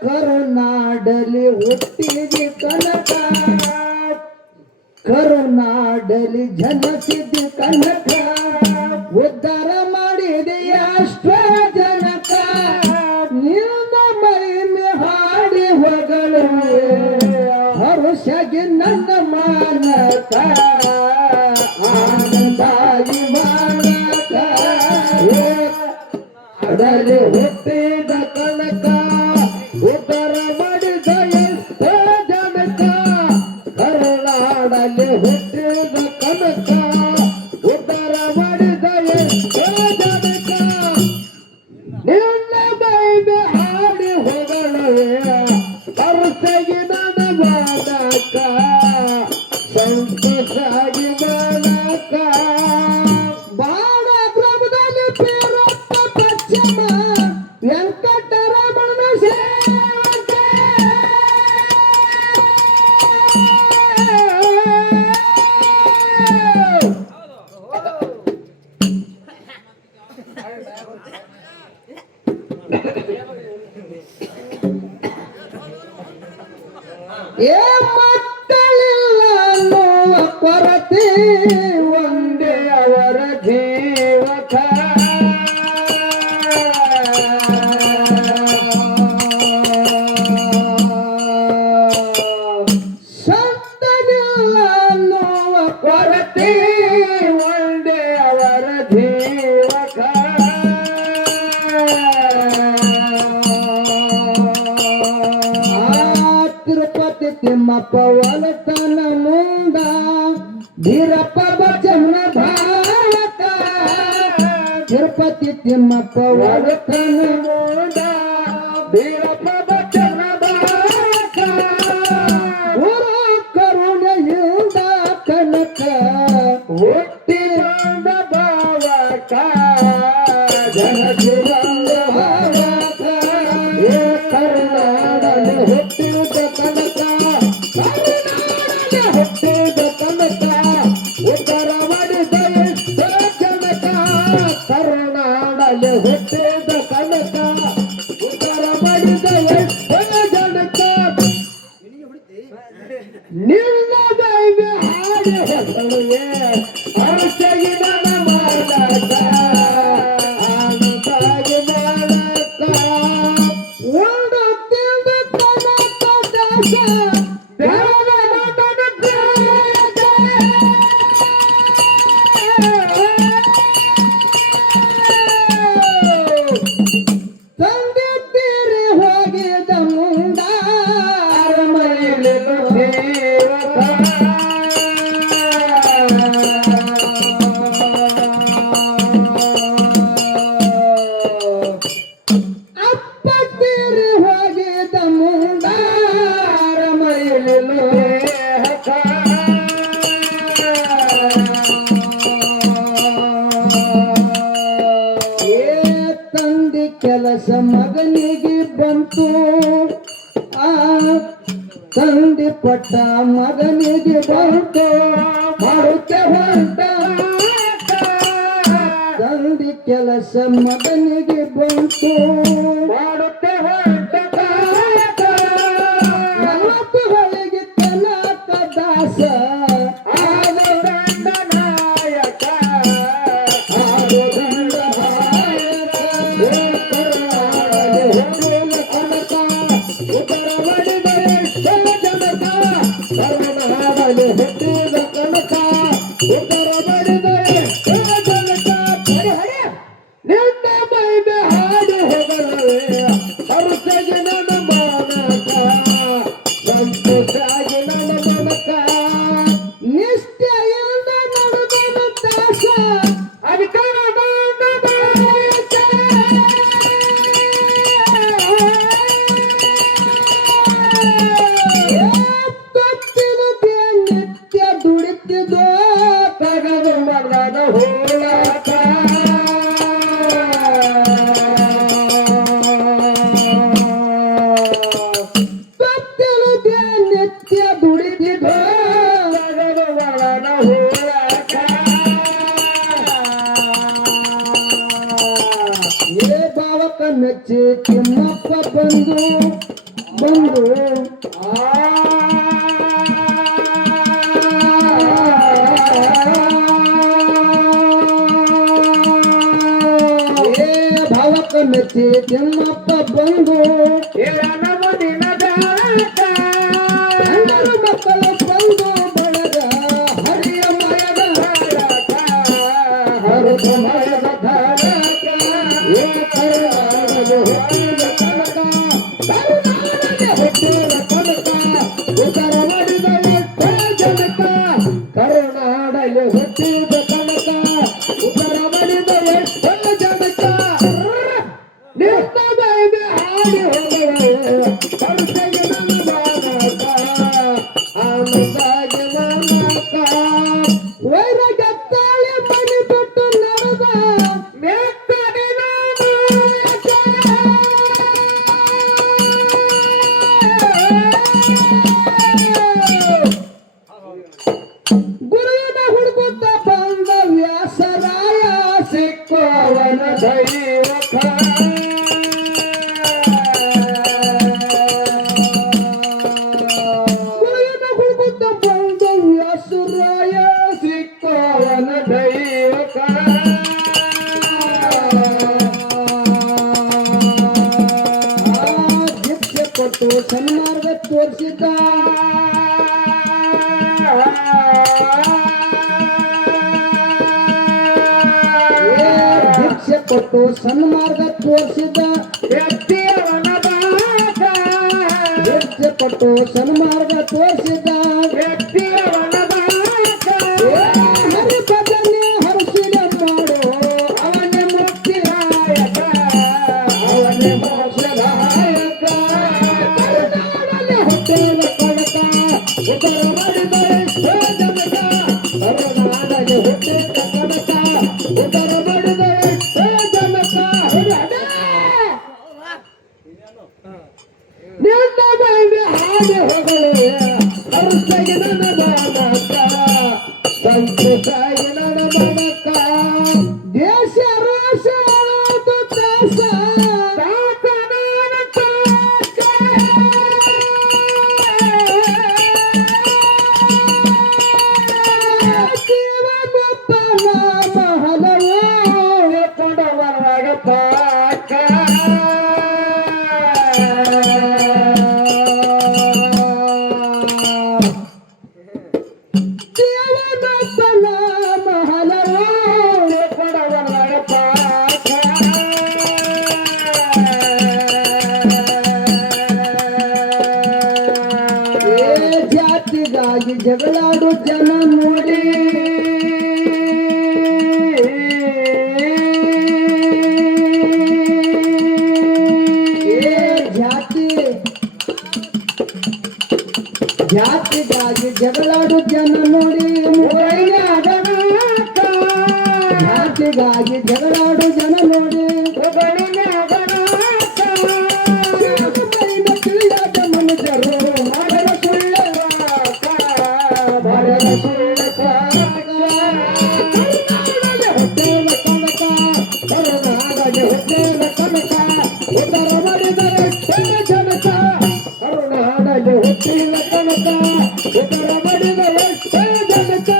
ಕರುನಾಡಲಿ ಹುಟ್ಟಿದಿ ಕನಕ ಕರುನಾಡಲಿ ಜನಸಿದಿ ಕನಕ ಉದ್ಧಾರ ಮಾಡಿದೆ ಅಷ್ಟ ಜನಕ ನಿನ್ನ ಮಹಿಮೆ ಹಾಡಿ ಹೊಗಳುವೆ ಹರುಷಗೆ ನನ್ನ ಮಾನಕ ಆನಂದಾಗಿ ಮಾನಕ ಅಡಲಿ ಹುಟ್ಟಿದ ಕನಕ ಉದ್ಧಾರ ಮಾಡಿದ ಎಷ್ಟ ಜನಕ ಕರುನಾಡಲ್ಲಿ ಹುಟ್ಟಿದ ಕನಕ ಉದ್ಧಾರ ಮಾಡಿದ ಎಷ್ಟ ಜನಕ ನಿನ್ನ ಮಹಿಮೆ ಹಾಡಿ ಹೊಗಳುವೆ ಹರುಷಗೆ ನನ್ನ ಮಾನಕ ಸಂತೋಷಾಗಿ ಮಾನಕ ಬಾಳ ಗ್ರಾಮದಲ್ಲಿ ಪೇರಪ್ಪ ಪಶ್ಚಿಮ ವೆಂಕಟರಮಣ ಸೇವಕ ಏ ಮಕ್ಕಳಿಲ್ಲ ಅನ್ನುವ ಕೊರತೆ ಒಂದೇ ಅವರ ಜೀವಕ ಸಂತನಿಲ್ಲ ಅನ್ನುವ ಕೊರತೆ ಒಂದೇ ಅವರ ಜೀವಕ ತಿರುಪತಿ ತಿಮ್ಮಪ್ಪ ಒಲತನ ಮುಂದ ಬೀರಪ್ಪ ಬಚ್ಚನ ಭಾರತ ತಿರುಪತಿ ತಿಮ್ಮಪ್ಪ ಒಲತನ ಮುಂದ ಬೀರಪ್ಪ ಬಚ್ಚನ ಭಾರತ ಗುರು ಕರುಣೆಯಿಂದ ಕನಕ ಹುಟ್ಟಿ ಬಂದ ಭಾವಕ ಜನಸಿರಂಗ ಭಾರತ ಏ ಕರುನಾಡಲ್ಲಿ ಹುಟ್ಟಿದ ಕನಕ ಕರುನಾಡಲ್ಲಿ ಹುಟ್ಟಿದ ಕನಕ ಉದ್ಧಾರ ಮಾಡಿದ ಎಷ್ಟ ಜನಕ ಕರುನಾಡಲ್ಲಿ ಹುಟ್ಟಿದ ಕನಕ ಉದ್ಧಾರ ಮಾಡಿದ ಎಷ್ಟ ಜನಕ ನಿನ್ನ ಮಹಿಮೆ ಹಾಡಿ ಹೊಗಳುವೆ ಹರುಷಗೆ ನನ್ನ ಮಾನಕ ಆನಂದಾಗಿ ಮಾನಕ ಒಂದು ತಿಂದ ಕನಕ ದಾಸ ದೇವರ ಮಗನ ಪ್ರೇತ. ತಂದೆ ತೀರಿ ಹೋಗಿದ ಮುಂದ ಅರಮನೆಯಲ್ಲಿ ಸೇವಕ ಅಪ್ಪ ತೀರಿ ಹೋಗಿದ ಮುಂದ ಅರಮನೆಯಲ್ಲಿ ಸೇವಕ ಏ ತಂದೆ ಕೆಲಸ ಮಗನಿಗೆ ಬಂತು ಆ ತಂದೆ ಪಟ್ಟ ಮಗನಿಗೆ ಬಂತು ಮಾಡುತ್ತೆ ಹೊಂಟ ತಂದೆ ಕೆಲಸ ಮಗನಿಗೆ ಬಂತು ಮಾಡುತ್ತೆ ಹೊಂಟ ನಲವತ್ತು ಹೊಳಿಗೆ ಕನಕ ದಾಸ ಆದ ಗಂಡ ನಾಯಕ ಆದ ಗಂಡ ನಾಯಕ ಏ ಕರುನಾಡಲ್ಲಿ ಹುಟ್ಟಿದ ಕನಕ ಉದ್ಧಾರ ಮಾಡಿದ ಎಷ್ಟ ಜನಕ ಕರುನಾಡಲ್ಲಿ ಹುಟ್ಟಿದ ಕನಕ ಉದ್ಧಾರ ಮಾಡಿದ ಎಷ್ಟ ಜನಕ ನಿನ್ನ ಮಹಿಮೆ ಹಾಡಿ ಹೊಗಳುವೆ ಹರುಷಗೆ ನನ್ನ ಮಾನಕ ಸಂತೋಷಾಗಿ ನನ್ನ ಮನಕ ನಿಷ್ಠೆಯಿಂದ ನಡೆದನ ದಾಸ ಅಧಿಕಾರ ನಿತ್ಯ ದುಡಿತಿದ್ದೋ ತಗದು ಮಗನ ಹೋರಾಟ ನಿತ್ಯ ದುಡಿತಿದ್ದೋ ತಗದು ಮಗನ ಹೋರಾಟ ಏ ಭಾವಕ ಮೆಚ್ಚಿ ತಿಮ್ಮಪ್ಪ ಬಂದು ಬಂದು ಏ ಭಾವಕ ಮೆಚ್ಚಿ ತಿಮ್ಮಪ್ಪ ಬಂದು ಎಲ್ಲರೂ ಮಕ್ಕಳು ಬಂದು ಬಳಗ ಹರಿಯ ಮಯದ ಹರಿದ ಮಯದ ಧಾರಕ ಏ ಕರುಣಾಡಲು ಹುಟ್ಟಿದ ಕನಕ ಕರುಣಾಡಲು ಹುಟ್ಟಿದ ಕನಕ ಉದರ ಮಾಡಿದ ಎಷ್ಟೇ ಜನಕ ಕರುಣಾಡಲು ಹುಟ್ಟಿದ ಕನಕ ಉದರ ಮಾಡಿದ ಎಷ್ಟೇ ಜನಕ ನಿನ್ನ ಮೇಲೆ ಹಾಡಿ ಹೋಗುವ ಕರುತೆಗೆ ನನ್ನ ಬಾನಕ ಆನಂದಾಗಿ ಮನಕ ವೈರಗತ್ತಾಳೆ ಮನೆ ಬಿಟ್ಟು ನಡೆದ ಮೆಕ್ಕನೆ ಗುರುವಿನ ಹುಡುಕುತ್ತ ಬಂದ ವ್ಯಾಸರಾಯ ಸಿಕ್ಕವನ ದೈವಕ ಗುರುವಿನ ಹುಡುಕುತ್ತ ಬಂದ ವ್ಯಾಸರಾಯ ಸಿಕ್ಕವನ ದೈವಕ ದೀಕ್ಷೆ ಕೊಟ್ಟು ಸನ್ಮಾರ್ಗ ತೋರಿಸಿದ್ದ ದೀಕ್ಷೆ ಕೊಟ್ಟು ಸನ್ಮಾರ್ಗ ತೋರಿಸಿದ ವ್ಯಕ್ತಿಯವನ ಬಾಕ ದೀಕ್ಷೆ ಕೊಟ್ಟು ಸನ್ಮಾರ್ಗ ತೋರಿಸಿದ ವ್ಯಕ್ತಿಯವನ ಬಾಕ ಹರಿ ಭಜನೆ ಹರಿಸಿದ ಮಾಡು ಅವನೇ ಮುಕ್ತಿದಾಯಕ ಅವನೇ ಮೋಕ್ಷದಾಯಕ ಕರುನಾಡಲ್ಲಿ ಹುಟ್ಟಿದ ಕನಕ ಉದರ ಮಾಡಿದ ಎಷ್ಟೋ ಜನಕ ಕರುನಾಡಲ್ಲಿ ಹುಟ್ಟಿದ ಕನಕ ಉದರ ಮಾಡಿದ ಎಷ್ಟೋ ಜನಕ ನಿನ್ನ ಮೇಲೆ ಹಾಡಿ ಹೊಗಳೆ ಕರುತೆಗೆ ನನ್ನ ಬಾನಕ ಸಂತೋಷಾಗಿ ನನ್ನ ಮನಕ ದೇಶ ರೋಷ ದಾಸ ತಾತನಾನ ತಾಕ ಜೀವನೊಬ್ಬನ ಮಹಲವೋ ಕೊಡವರಾಗ ಪಾಕ ಜೀವನೊಬ್ಬನ ಮಹಲವೋ ಕೊಡವರಾಗ ಪಾಕ ಏ ಜಾತಿಗಾಗಿ ಜಗಳಾಡು ಜನ ನೋಡಿ ಜಾತಿಗಾಗಿ ಜಗಳಾಡು ಜನ ನೋಡಿ ಮುಗೈನಾಗ ಜಾತಿಗಾಗಿ ಜಗಳಾಡು ಜನ ನೋಡಿ ತಿಳಿಯಾದ ಮನುಷ್ಯರು ಮಾಡಲ ಸುಳ್ಳ ಮಾಡಲ ಸುಳ್ಳ ಹೊಟ್ಟೆಲ ಕನಕ ಕರುನಾಡಗೆ ಹೊಟ್ಟೆಲ ಕನಕ ಉದರ ಮಾಡಿದರೆ ಜನಕ ಕರುನಾಡಗೆ ಹುಟ್ಟಿದ ಕನಕ ಉದರ ಮಾಡಿದರೆ ಜನಕ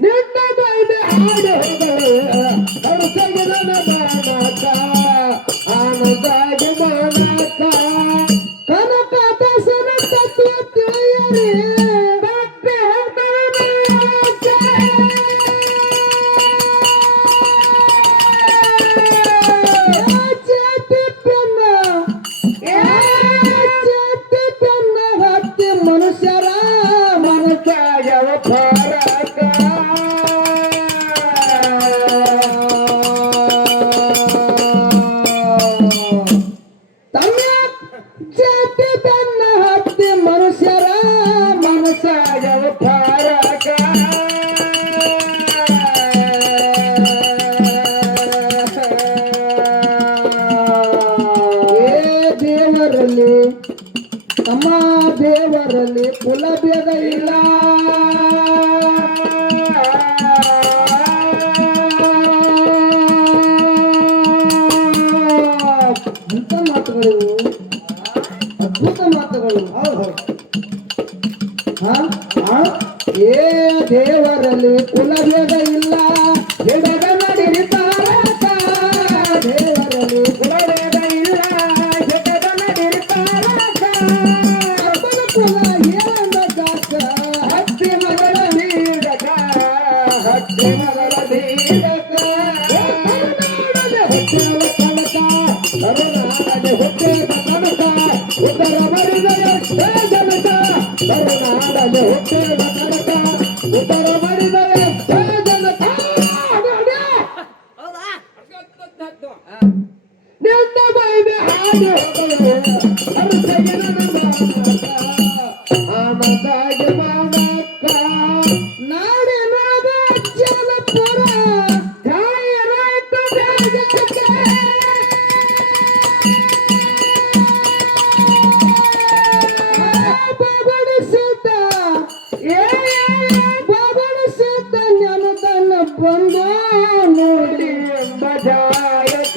ನಿನ್ನ ಮೇಲೆ ಹಾಡು ಕರುತೆಗೆ ನನ್ನ ಬಾನಕ ಆನಂದಾಗಿ ಮನಕ ಕನಕ ದಸರ ತತ್ವ ತಿಳಿಯರಿ ಭಕ್ತಿ ಹತ್ತಿ ಮನುಷ್ಯರ ಮನಸ್ಸಾಗವ ಫರಕ ತಮ್ಮ ಜಾತಿ ಬೆನ್ನ ಹತ್ತಿ ಮನುಷ್ಯರ ಮನಸ್ಸಾಗವ ಫರಕ ಏ ದೇವರಲ್ಲಿ ತಮ್ಮ ದೇವರಲ್ಲಿ ಕುಲ ಭೇದ ಇಲ್ಲ ಅಂತ ಮಾತುಗಳು ಅದ್ಭುತ ಮಾತುಗಳು. ಹೌದು ಹಾ ಏ ದೇವರಲ್ಲಿ ಕುಲಭೇದ ಇಲ್ಲ ಜಗದ ನಡಿರಿ ತಾರಕ. ದೇವರಲ್ಲಿ ಕುಲಭೇದ ಇಲ್ಲ ಜಗದ ನಡಿರಿ ತಾರಕ. ಅಪ್ಪನ ಕುಲ ಏನ ದಾಸ ಹತ್ತಿ ಮಗಳ ನೀಡಕ. ಹತ್ತಿ ಮಗಳ ನೀಡಕ ಹೊಟ್ಟೆವ ಕನಕ ಕರುನಾಡನೆ ಹೊಟ್ಟೆದ ಕನಕ. ಉತ್ತರ ಮರಿದರ ಜನಕ ಕರುನಾಡನೆ ಹೊಟ್ಟೆದ ಕನಕ. ಉತ್ತರ ಮರಿದರೆ ಜನಕ. ನಿನ್ನ ಬೈದೆ ಹಾಗೆ ಹೋಗಲು ಅರಸಗೆ ನನ್ನ ಆನಂದಾಗಿ ಮಾನಕ್ಕ. ನಾಡಿನಾಗ ಜನಪುರ ಜಾಯರಾಯ್ತು ಬೇಗಕ್ಕೆ. ಬಾಬಡಿಸಿದ್ದ ಬಾಬಡಿಸಿದ್ದ ಜ್ಞಾನದನ್ನ ಬಂದು ನೋಡಿ ಎಂಬ ಜಾಯಕ.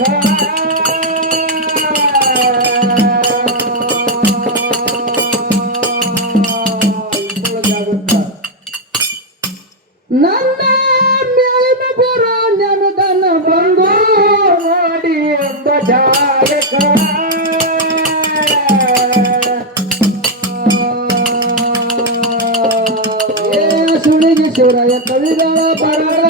ನನ್ನ ಮೇಲಿನ ಗುರು ಜ್ಞಾನದನ್ನ ಬಂದು ನೋಡಿ ಎಂಬ ಜಾಯಕ. ಸುಣಿಗೆ ಶಿವರಾಯ ಕವಿಗಳ ಬರಗ.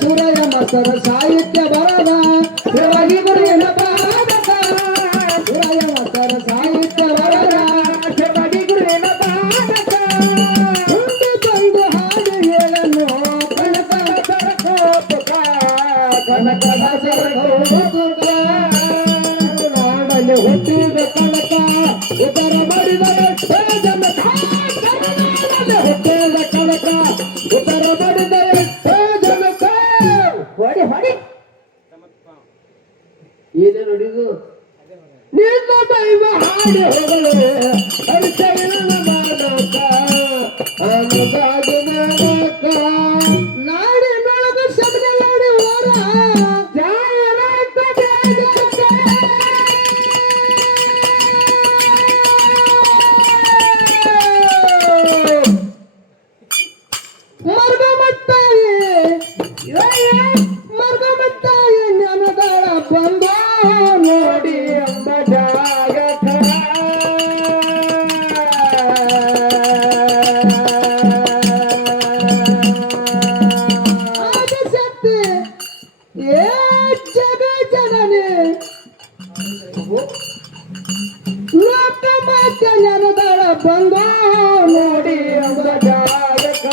ಸುರಯ ಮಸರ ಸಾಹಿತ್ಯ ಬರದ ಶಿವಗಿ ಗುರುವಿನ ಪಾದಕ. ಸುರಯ ಮಸರ ಸಾಹಿತ್ಯ ಬರದ ಶಿವಗಿ ಗುರುವಿನ ಪಾದಕ. ಒಂದು ಬಂದು ಹಾಡು ಹೇಳನು ಕನಕ ಸರಕೋಪಕ. ಕನಕದ ಸರಕೋಪಕ ನಾಡಲ್ಲಿ ಹುಟ್ಟಿದ ಕನಕ. ಉತ್ತರ ಮಾಡಿದರೆ ಜನಕ. ಕರುನಾಡಲ್ಲಿ ಹುಟ್ಟಿದ ಕನಕ. ಉತ್ತರ ಮಾಡಿದರೆ ಜನಕ. ಹೊಡಿ ಹೊಡಿ ಏನೇ ನೋಡಿದು ನಿನ್ನ ದೈವ ಹಾಡಿ ಹೋಗಲು ಹರಿಸೈನ ಮಾನಕ. ಅನುದಾಗಿ ನಾನಕ ನಾಡಿನೊಳಗ ಶಬ್ದವಾಡಿ ಹೊರ ಜಾಯರಾಯ್ತ ಬೇಗಕ್ಕೆ. ಮರ್ಗಮತ್ತಾಯಿ ಮರ್ಗಮತ್ತಾಯಿ ಜ್ಞಾನದಾಳ ಬಂದು ನೋಡಿ ಎಂಬ ಜಾಗಕ. ಆದಿಶಕ್ತಿ ಏ ಜಗ ಜನನಿ ಲೋಕಮಾತ್ಯ ಜ್ಞಾನದಾಳ ಬಂದು ನೋಡಿ ಎಂಬ ಜಾಗಕ.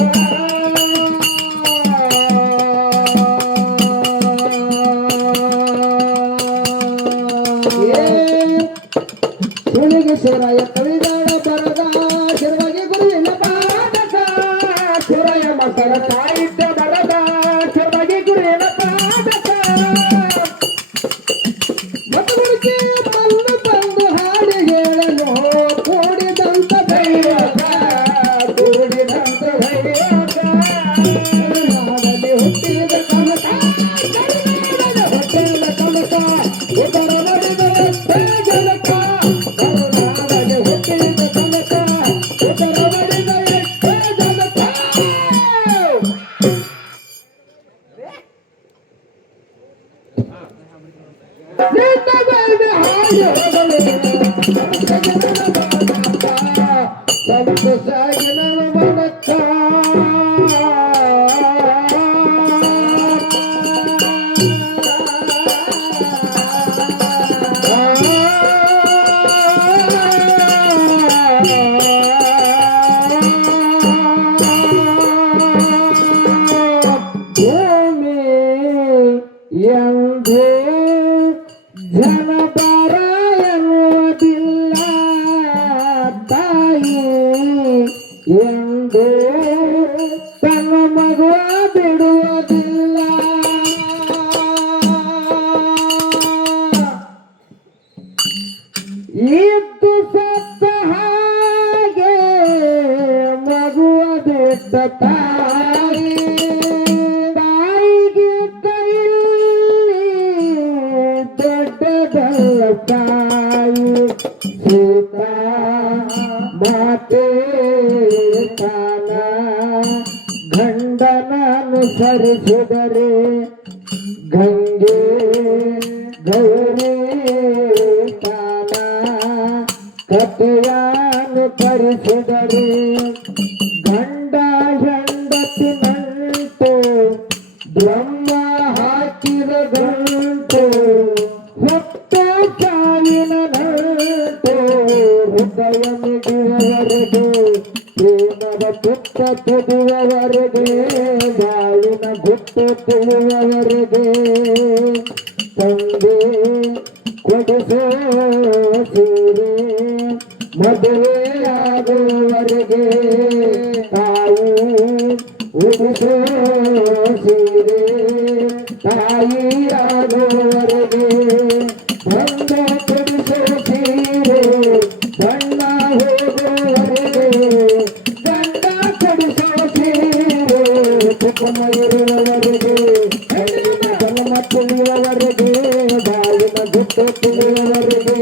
ಸುಣಿಗೆ ಶಿವರಾಯ ಕವಿಗಳ ಬರದ ಶಿವಗಿ ಗುರುವಿನ ಪಾದಕ. ಶಿವರಾಯ ಮಸರ ಸಾಹಿತ್ಯ ಬರದ ಶಿವಗಿ ಗುರುವಿನ ಪಾದಕ. ಮತಗುಡಿಗೆ ಮಲ್ಲು ಬಂದು ಹಾಡು ಹೇಳಲು ಕೂಡಿದಂತ ದೈವಕ. ಕೂಡಿದಂತ ದೈವಕ ನಾಡಲ್ಲಿ ಹುಟ್ಟಿದ ಕನಕ. ಕರುನಾಡಲ್ಲಿ ಹುಟ್ಟಿದ ಕನಕ. ಉತ್ತರ ನಡೆದರೆ ಜನಕ. ಕರುನಾಡಲ್ಲಿ ಹುಟ್ಟಿದ ಕನಕ. ಉತ್ತರ ನಡೆದರೆ ಜನಕ. ನಿನ್ನ ಬೈದೆ ಹಾಗೆ ಹೋಗಲು ಅರಸಗೆ ನನ್ನ ಮಾನಕ. ಸಂತೋಷಾಗಿ ನನ್ನ ಮನಕ. ಭೂಮಿ ಎಂದು ಜನ ಬರ ಎನ್ನುವುದಿಲ್ಲ. ತಾಯಿ ಎಂದು ತನ್ನ ಮಗುವ ಬಿಡುವುದಿಲ್ಲ. ಇದ್ದು ಸತ್ತ ಹಾಗೆ ಮಗುವ ಬಿಟ್ಟ ತಾಯಿ. ಅನುಸರಿಸಿದರೆ ಗಂಗೆ ಗೌರಿ ತಾನ ಕಥೆಯಾನುಕರಿಸಿದರೆ ಗಂಡ ಹೆಂಡತಿ ನಂಟು ಬ್ರಹ್ಮ ಹಾಕಿದ ಗಂಟು ಹುಟ್ಟು ಸಾವಿನ ನಂಟು ಹೃದಯ ಮಿಡಿಯುವವರೆಗೆ ಪ್ರೇಮದ ಪುಟ್ಟ ತುಡಿಯುವವರೆಗೆ ಬಾಳಿನ ಗುಟ್ಟು ತಿಳಿಯುವವರೆಗೆ ತಂದೆ ಕೊಡಿಸೋ ಸೀರೆ ಮದುವೆಯಾಗುವವರೆಗೆ ತಾಯಿ ಉಡಿಸೋ ಸೀರೆ ತಾಯಿಯಾಗುವವರೆಗೆ ಬಂದ ಕೊಡಿಸೋ ಸೀರೆ ಬಣ್ಣ ಹೋಗುವವರೆಗೆ ಗಂಡ ಕೊಡಿಸೋ ಸೀರೆ ಕುಟುಂಬ ಇರುವವರೆಗೆ ಹೆಣ್ಣಿನ ಜನ್ಮ ತಿಳಿಯುವವರೆಗೆ ಬಾಳಿನ ಗುಟ್ಟು ತಿಳಿಯುವವರೆಗೆ